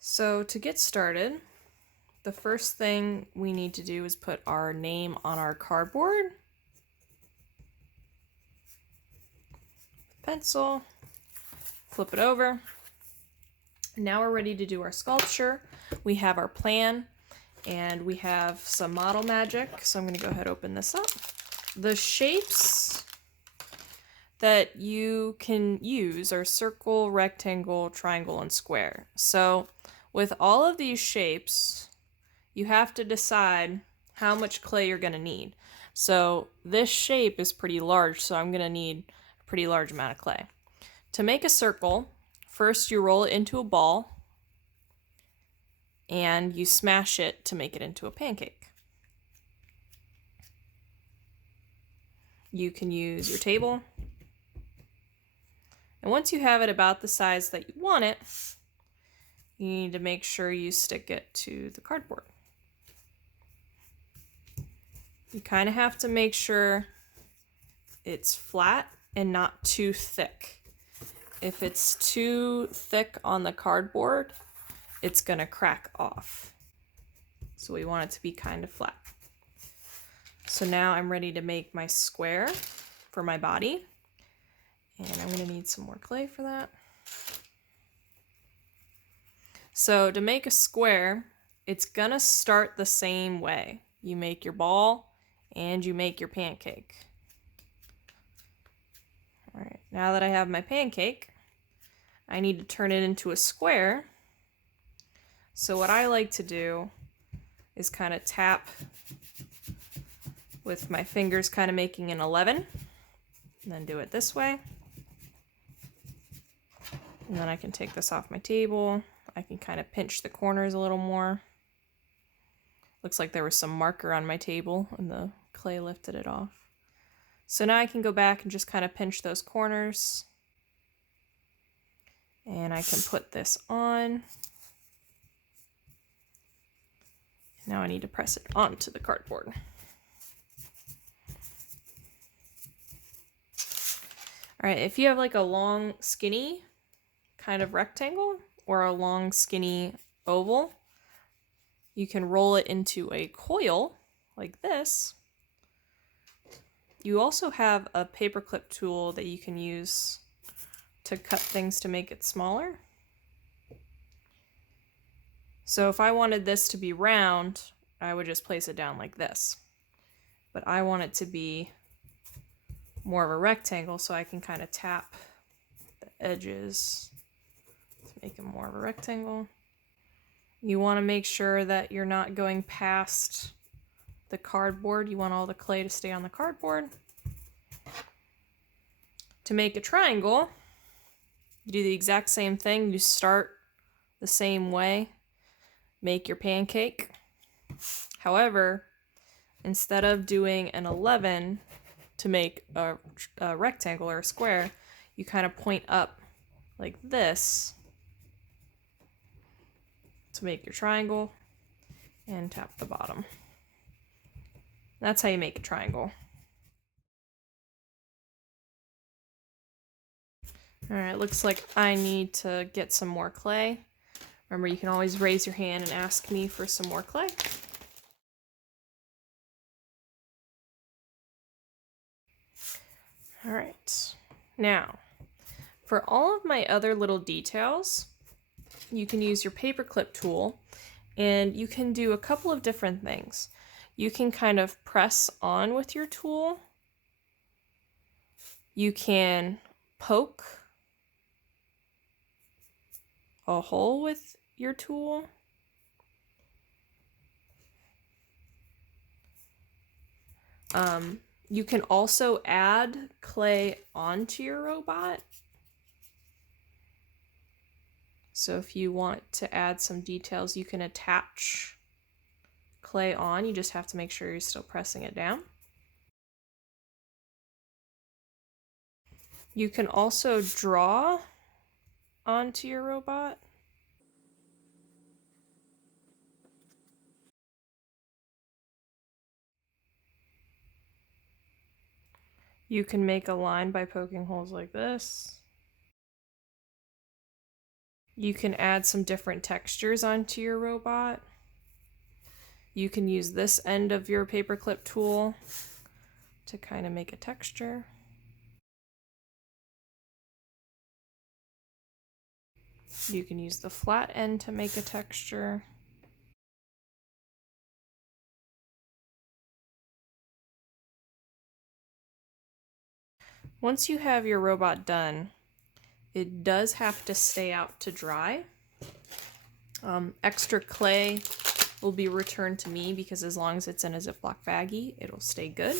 So to get started, the first thing we need to do is put our name on our cardboard. Pencil, flip it over. Now we're ready to do our sculpture. We have our plan and we have some model magic. So I'm going to go ahead and open this up. The shapes that you can use are circle, rectangle, triangle, and square. So with all of these shapes, you have to decide how much clay you're going to need. So this shape is pretty large, so I'm going to need a pretty large amount of clay. To make a circle, first you roll it into a ball and you smash it to make it into a pancake. You can use your table. And once you have it about the size that you want it, you need to make sure you stick it to the cardboard. You kind of have to make sure it's flat and not too thick. If it's too thick on the cardboard, it's going to crack off. So we want it to be kind of flat. So now I'm ready to make my square for my body. And I'm going to need some more clay for that. So to make a square, it's going to start the same way. You make your ball and you make your pancake. All right, now that I have my pancake, I need to turn it into a square. So what I like to do is kind of tap with my fingers, kind of making an 11, and then do it this way. And then I can take this off my table. I can kind of pinch the corners a little more. Looks like there was some marker on my table and the clay lifted it off. So now I can go back and just kind of pinch those corners. And I can put this on. Now I need to press it onto the cardboard. All right, if you have like a long, skinny kind of rectangle or a long, skinny oval, you can roll it into a coil like this. You also have a paperclip tool that you can use to cut things to make it smaller. So if I wanted this to be round, I would just place it down like this. But I want it to be more of a rectangle, so I can kind of tap the edges to make it more of a rectangle. You want to make sure that you're not going past the cardboard. You want all the clay to stay on the cardboard. To make a triangle, you do the exact same thing. You start the same way. Make your pancake. However, instead of doing an 11 to make a rectangle or a square, you kind of point up like this to make your triangle and tap the bottom. That's how you make a triangle. All right, looks like I need to get some more clay. Remember, you can always raise your hand and ask me for some more clay. All right, now for all of my other little details, you can use your paperclip tool and you can do a couple of different things. You can kind of press on with your tool. You can poke a hole with your tool. You can also add clay onto your robot. So if you want to add some details, you can attach clay on. You just have to make sure you're still pressing it down. You can also draw onto your robot. You can make a line by poking holes like this. You can add some different textures onto your robot. You can use this end of your paperclip tool to kind of make a texture. You can use the flat end to make a texture. Once you have your robot done, it does have to stay out to dry. Extra clay will be returned to me because as long as it's in a Ziploc baggie, it'll stay good.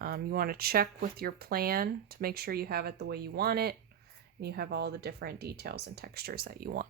You want to check with your plan to make sure you have it the way you want it, and you have all the different details and textures that you want.